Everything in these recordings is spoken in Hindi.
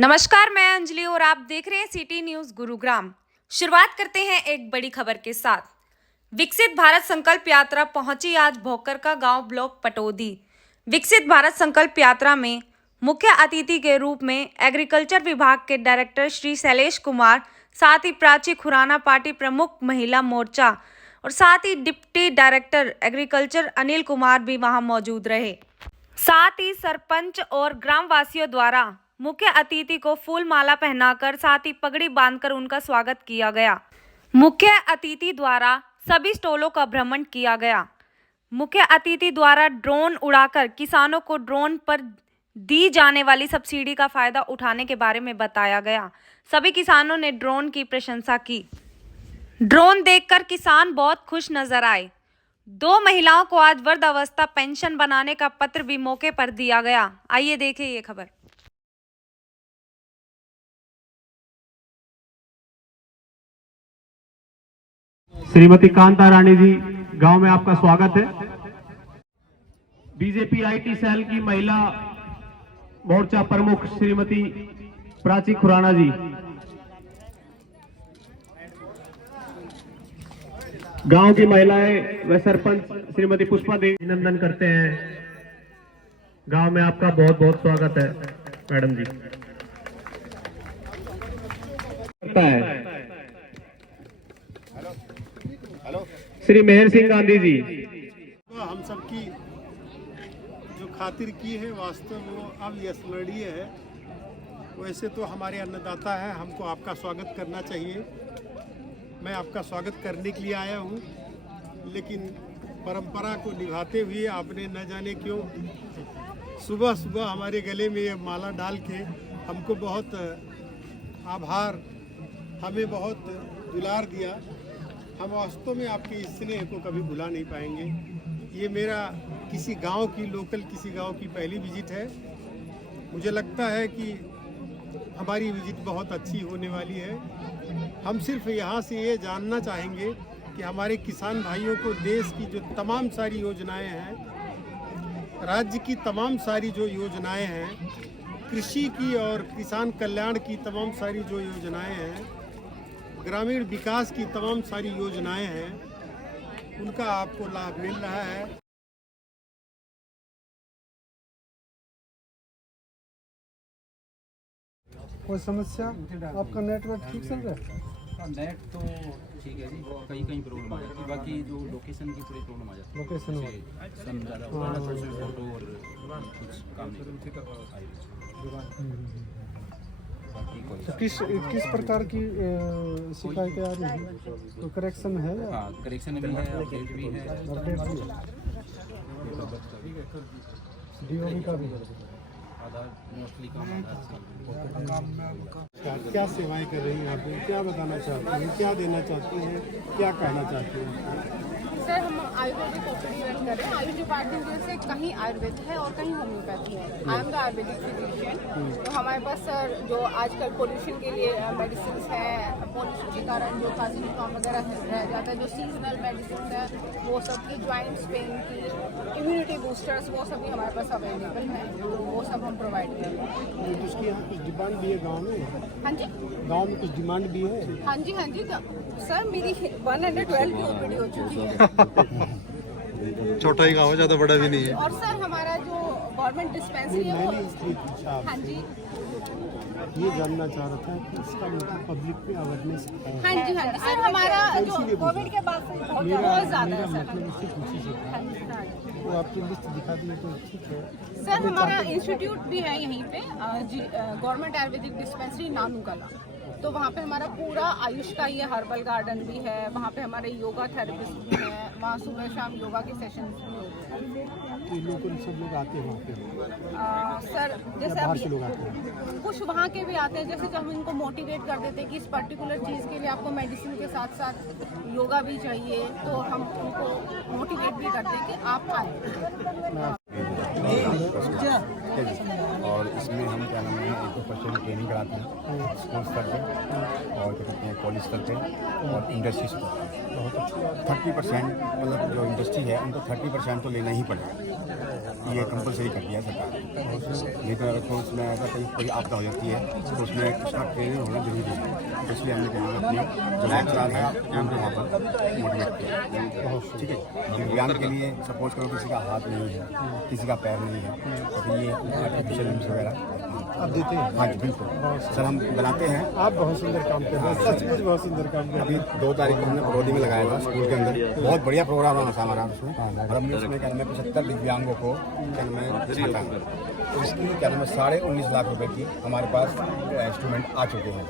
नमस्कार, मैं अंजलि और आप देख रहे हैं सिटी न्यूज गुरुग्राम। शुरुआत करते हैं एक बड़ी खबर के साथ। विकसित भारत संकल्प यात्रा पहुंची आज भोकर का गांव ब्लॉक पटौदी। विकसित भारत संकल्प यात्रा में मुख्य अतिथि के रूप में एग्रीकल्चर विभाग के डायरेक्टर श्री शैलेश कुमार, साथ ही प्राची खुराना पार्टी प्रमुख महिला मोर्चा और साथ ही deputy director agriculture Anil Kumar भी वहां मौजूद रहे। साथ ही सरपंच और ग्रामवासियों द्वारा मुख्य अतिथि को फूल माला पहनाकर साथ ही पगड़ी बांधकर उनका स्वागत किया गया। मुख्य अतिथि द्वारा सभी स्टॉलों का भ्रमण किया गया। मुख्य अतिथि द्वारा ड्रोन उड़ाकर किसानों को ड्रोन पर दी जाने वाली सब्सिडी का फायदा उठाने के बारे में बताया गया। सभी किसानों ने ड्रोन की प्रशंसा की। ड्रोन देखकर किसान बहुत खुश नजर आए। 2 महिलाओं को आज वृद्धावस्था पेंशन बनाने का पत्र भी मौके पर दिया गया। आइए देखें ये खबर। श्रीमती कांता रानी जी, गांव में आपका स्वागत है। बीजेपी आईटी सेल की महिला मोर्चा प्रमुख श्रीमती प्राची खुराना जी, गांव की महिलाएं व सरपंच श्रीमती पुष्पा देवी अभिनंदन करते हैं। गांव में आपका बहुत बहुत स्वागत है मैडम जी। श्री मेहर सिंह गांधी जी, हम सबकी जो खातिर की है वास्तव वो अविस्मरणीय है। वैसे तो हमारे अन्नदाता है, हमको आपका स्वागत करना चाहिए। मैं आपका स्वागत करने के लिए आया हूँ, लेकिन परंपरा को निभाते हुए आपने न जाने क्यों सुबह सुबह हमारे गले में ये माला डाल के हमको बहुत आभार, हमें बहुत दुलार दिया। हम वास्तव में आपके इस स्नेह को कभी भुला नहीं पाएंगे। ये मेरा किसी गांव की पहली विजिट है। मुझे लगता है कि हमारी विजिट बहुत अच्छी होने वाली है। हम सिर्फ यहाँ से ये जानना चाहेंगे कि हमारे किसान भाइयों को देश की जो तमाम सारी योजनाएं हैं, राज्य की तमाम सारी जो योजनाएं हैं, कृषि की और किसान कल्याण की तमाम सारी जो योजनाएं हैं, ग्रामीण विकास की तमाम सारी योजनाएं हैं, उनका आपको लाभ मिल रहा है। कोई समस्या? आपका नेटवर्क ठीक चल रहा है? नेट तो ठीक है जी, कहीं प्रॉब्लम आ जाती है, बाकी जो लोकेशन की पूरी प्रॉब्लम आ जाती है। लोकेशन सन ज़्यादा फोटो और कुछ काम तो किस प्रकार की शिकायतें आ रही हैं? तो करेक्शन है या? हाँ, करेक्शन भी है, अपडेट भी है। अपडेट भी DOB का भी आधार मोस्टली काम क्या सेवाएं कर रही हैं आप? क्या बताना चाहती हैं, क्या देना चाहती हैं, क्या कहना चाहती हैं? सर, हम आयुर्वेदिक ओपीडी रन कर रहे हैं। आयुष डिपार्टमेंट जैसे कहीं आयुर्वेद है और कहीं होम्योपैथी है। I am the Ayurvedic physician. तो हमारे पास सर जो आजकल पोल्यूशन के लिए मेडिसिन है, पोल्यूशन के कारण जो खांसी जुकाम वगैरह रह जाता है, जो सीजनल मेडिसिन है वो सब की, ज्वाइंट्स पेन की, इम्यूनिटी बूस्टर्स, वो सभी हमारे पास अवेलेबल है। तो वो सब हम प्रोवाइड कर रहे हैं। उसकी यहाँ कुछ डिमांड भी है गाँव में? हाँ जी, गाँव में कुछ डिमांड भी है? हाँ जी, हाँ जी। सर मेरी 112 की ओपीडी हो चुकी है। छोटा ही गाँव है, ज़्यादा बड़ा भी नहीं है। और सर हमारा जो गवर्नमेंट डिस्पेंसरी है मैंने इसलिए पूछा हाँ जी, ये जानना चाह रहा था कि इसका मतलब पब्लिक में अवेयरनेस है। हाँ जी, हाँ जी। सर हमारा जो कोविड के बाद से बहुत ज़्यादा है सर। मतलब इससे पूछी सकता हाँ जी, हाँ जी। तो आपकी लिस्ट दिखा दी तो ठीक है। सर हमारा इंस्टीट्यूट भी है यहीं पे, गवर्नमेंट आयुर्वेदिक डिस्पेंसरी नानू कला। तो वहाँ पे हमारा पूरा आयुष का ये हर्बल गार्डन भी है। वहाँ पे हमारे योगा थेरेपिस्ट भी हैं। वहाँ सुबह शाम योगा के सेशन भी होते हैं। लोग सब लोग आते हैं वहाँ पे? सर जैसे बाहर से अब लोग आते हैं? कुछ वहाँ के भी आते हैं। जैसे जब हम इनको मोटिवेट कर देते हैं कि इस पर्टिकुलर चीज़ के लिए आपको मेडिसिन के साथ साथ योगा भी चाहिए, तो हम उनको मोटिवेट भी करते हैं कि आप आए। और इसमें हम क्या नाम है 1% ट्रेनिंग कराते हैं स्कूल स्तर पे और क्या कहते हैं कॉलेज स्तर पे और इंडस्ट्री स्तर पे। 30% मतलब जो इंडस्ट्री है उनको 30% तो लेना ही पड़ेगा। ये कंपलसरी कर दिया सरकार ने। नहीं तो अगर उसमें अगर कोई आपदा हो जाती है तो उसमें उसका ट्रेनिंग होना जरूरी है। तो इसलिए हमने अपने जो लेक्चरार है उनको वहाँ पर मोटिवेट किया। ठीक है, दिव्यांग के लिए सपोज करो किसी का हाथ नहीं है, किसी का पैर नहीं है, तो फिर ये आर्टिफिशियल लिम्स वगैरह आप देते हैं? हाँ जी बिल्कुल सर, हम बनाते हैं। आप बहुत सुंदर काम कर रहे हैं, सचमुच बहुत सुंदर काम कर रहे हैं। अभी 2 तारीख को हमने बड़ौदी में लगाया था स्कूल के अंदर, बहुत बढ़िया प्रोग्राम रहा था हमारा उसमें। और हमने उसमें क्या नाम है 75 दिव्यांगों को क्या नाम है छाटा। तो इसकी क्या नाम है 19.5 लाख रुपए की हमारे पास इंस्ट्रूमेंट आ चुके हैं।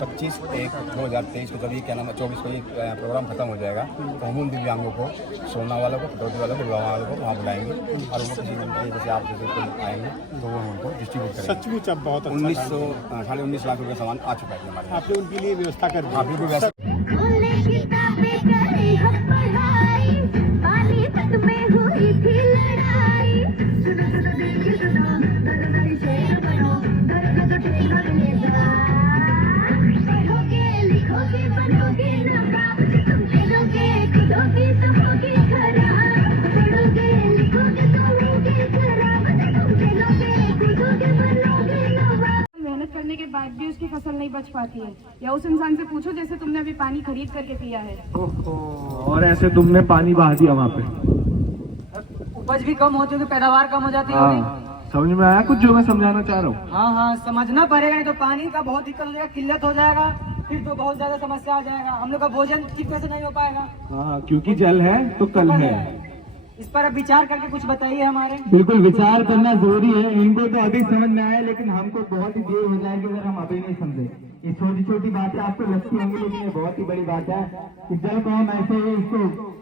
25/1/2023 को जब ये क्या नाम है 24 को ये प्रोग्राम खत्म हो जाएगा तो हम उन दिव्यांगों को, सोलना वालों को, पटौदी वालों को, गुड़गांव वालों को वहाँ बुलाएंगे और वो किसी मंत्री जैसे आप जैसे कोई आएंगे तो वो उनको डिस्ट्रीब्यूट करेंगे। सचमुच आप बहुत अच्छा 19.5 लाख रुपये सामान आ चुका है हमारे। आपने उनके लिए व्यवस्था कर दी। हाँ बिल्कुल व्यवस्था। खोले किताबें करे हम पढ़ाई, पानीपत में हुई थी लड़ाई। सुनो सुनो देखिए सुनो, दर शेर बनो, दर ठेला मिलेगा। पढ़ोगे लिखोगे बनोगे नवाब, तुम खेलोगे कूदोगे तो होगे खराब। पढ़ोगे लिखोगे तो होगे खराब, तुम खेलोगे कूदोगे बनोगे नवाब। मेहनत करने के बाद भी उसकी फसल नहीं बच पाती है, या उस इंसान से पूछो जैसे तुमने अभी पानी खरीद करके पिया है। और ऐसे तुमने पानी बहा दिया वहाँ पे। उपज भी कम होती है तो पैदावार कम हो जाती है। समझ में आया कुछ जो मैं समझाना चाह रहा हूँ? हाँ हाँ समझना पड़ेगा, नहीं तो पानी का बहुत दिक्कत हो जाएगा, किल्लत हो जाएगा, फिर तो बहुत ज्यादा समस्या आ जाएगा। हम लोग का भोजन ठीक तरह से नहीं हो पाएगा। हाँ, क्योंकि जल है तो कल है। इस पर अब विचार करके कुछ बताइए हमारे। बिल्कुल विचार करना जरूरी है। इनको तो अभी समझ में आया, लेकिन हमको बहुत ही देर हो जाएगी अगर हम अभी नहीं समझे। ये छोटी छोटी बातें आपको लगती होंगी, लेकिन ये बहुत ही बड़ी बात है कि जल को हम ऐसे ही इसको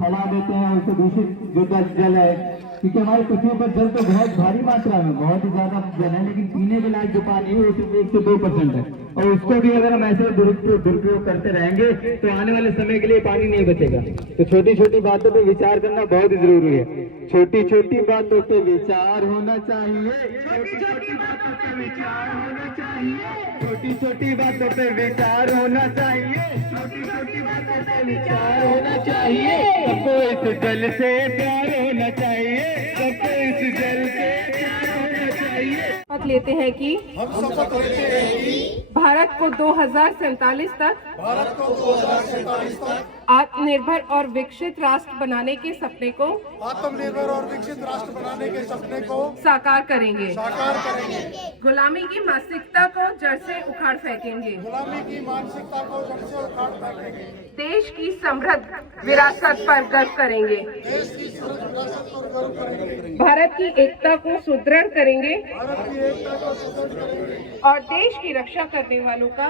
फैला देते हैं। उससे दूषित जो जल है, क्योंकि हमारे पृथ्वी पर जल तो बहुत भारी मात्रा में, बहुत ही ज्यादा जल है, लेकिन पीने के लायक जो पानी है वो सिर्फ 1 से 2% है। और उसको भी अगर हम ऐसे दुरुपयोग करते रहेंगे तो आने वाले समय के लिए पानी नहीं बचेगा। तो छोटी छोटी बातों पर विचार करना बहुत ही जरूरी है। छोटी छोटी बातों पे विचार होना चाहिए। छोटी छोटी बातों पे विचार होना चाहिए। छोटी छोटी बातों पे विचार होना चाहिए। छोटी छोटी बातों पे विचार होना चाहिए। सबको इस जल से प्यार होना चाहिए। सबको इस जल से प्यार होना चाहिए। शपथ लेते हैं कि भारत को 2047 तक आत्मनिर्भर और विकसित राष्ट्र बनाने के सपने को साकार करेंगे। गुलामी की मानसिकता को जड़ से उखाड़ फेंकेंगे। देश की समृद्ध विरासत पर गर्व करेंगे। भारत की एकता को सुदृढ़ करेंगे और देश की रक्षा करने वालों का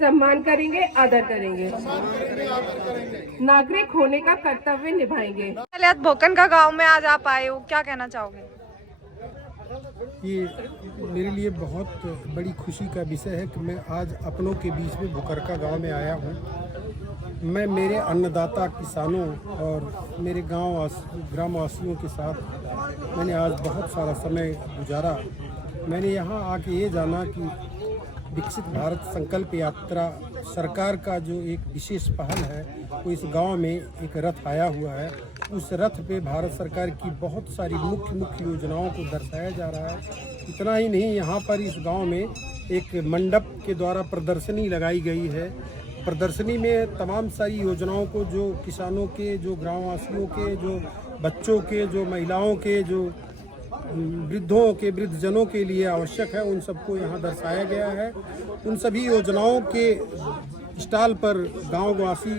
सम्मान करेंगे, आदर करेंगे। नागरिक होने का कर्तव्य निभाएंगे। भोकन का गांव में आज आप आए हो, क्या कहना चाहोगे? ये मेरे लिए बहुत बड़ी खुशी का विषय है कि मैं आज अपनों के बीच में भोकरका गांव में आया हूं। मैं मेरे अन्नदाता किसानों और मेरे ग्रामवासियों के साथ मैंने आज बहुत सारा समय गुजारा। मैंने यहाँ आके ये जाना कि विकसित भारत संकल्प यात्रा सरकार का जो एक विशेष पहल है, वो इस गांव में एक रथ आया हुआ है। उस रथ पे भारत सरकार की बहुत सारी मुख्य योजनाओं को दर्शाया जा रहा है। इतना ही नहीं, यहाँ पर इस गांव में एक मंडप के द्वारा प्रदर्शनी लगाई गई है। प्रदर्शनी में तमाम सारी योजनाओं को, जो किसानों के, जो ग्रामवासियों के, जो बच्चों के, जो महिलाओं के, जो वृद्धों के, वृद्धजनों के लिए आवश्यक है, उन सबको यहाँ दर्शाया गया है। उन सभी योजनाओं के स्टॉल पर गांववासी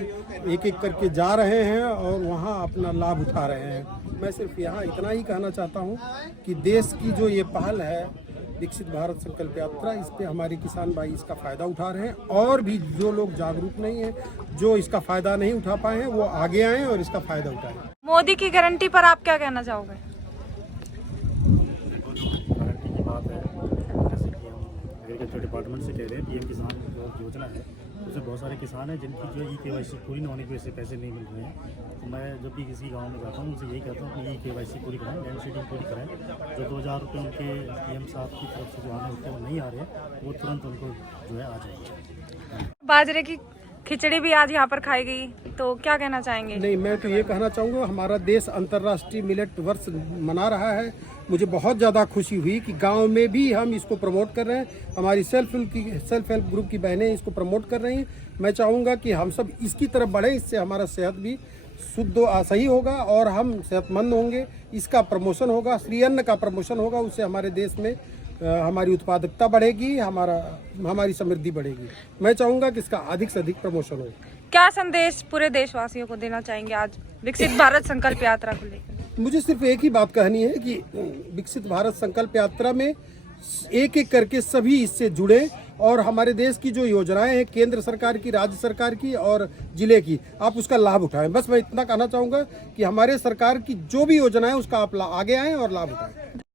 एक एक करके जा रहे हैं और वहाँ अपना लाभ उठा रहे हैं। मैं सिर्फ यहाँ इतना ही कहना चाहता हूँ कि देश की जो ये पहल है विकसित भारत संकल्प यात्रा, इस पे हमारे किसान भाई इसका फ़ायदा उठा रहे हैं। और भी जो लोग जागरूक नहीं हैं, जो इसका फ़ायदा नहीं उठा पाए हैं, वो आगे आएँ और इसका फ़ायदा उठाएं। मोदी की गारंटी पर आप क्या कहना चाहोगे? गारंटी की बात है, जैसे कि हम एग्रीकल्चर डिपार्टमेंट से कह रहे हैं, पीएम किसान योजना है, उसमें बहुत सारे किसान हैं जिनकी जो ई-केवाईसी पूरी न होने की वजह से पैसे नहीं मिल रहे हैं। तो मैं जब भी किसी गांव में जाता हूँ उनसे यही कहता हूँ कि ई-केवाईसी पूरी कराएं, लैंड सीडिंग पूरी कराएं। जो 2000 रुपये उनके पीएम साहब की तरफ से जो आने होते हैं वो नहीं आ रहे हैं, वो तुरंत उनको जो है आ जाएंगे। बाजरे की खिचड़ी भी आज यहाँ पर खाई गई, तो क्या कहना चाहेंगे? नहीं, मैं तो ये कहना चाहूँगा, हमारा देश अंतर्राष्ट्रीय मिलेट वर्ष मना रहा है। मुझे बहुत ज़्यादा खुशी हुई कि गांव में भी हम इसको प्रमोट कर रहे हैं। हमारी सेल्फ हेल्प ग्रुप की बहनें इसको प्रमोट कर रही हैं। मैं चाहूँगा कि हम सब इसकी तरफ बढ़ें, इससे हमारा सेहत भी शुद्ध सही होगा और हम सेहतमंद होंगे। इसका प्रमोशन होगा, श्री अन्न का प्रमोशन होगा, उससे हमारे देश में हमारी उत्पादकता बढ़ेगी, हमारी समृद्धि बढ़ेगी। मैं चाहूँगा कि इसका अधिक से अधिक प्रमोशन हो। क्या संदेश पूरे देशवासियों को देना चाहेंगे आज विकसित भारत संकल्प यात्रा को लेकर? मुझे सिर्फ एक ही बात कहनी है कि विकसित भारत संकल्प यात्रा में एक एक करके सभी इससे जुड़े और हमारे देश की जो योजनाएं हैं, केंद्र सरकार की, राज्य सरकार की और जिले की, आप उसका लाभ उठाएं। बस मैं इतना कहना चाहूँगा कि हमारे सरकार की जो भी योजना है उसका आप आगे आएँ और लाभ उठाएं।